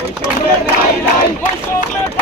বৈষম্য নাই নাই বৈষম্য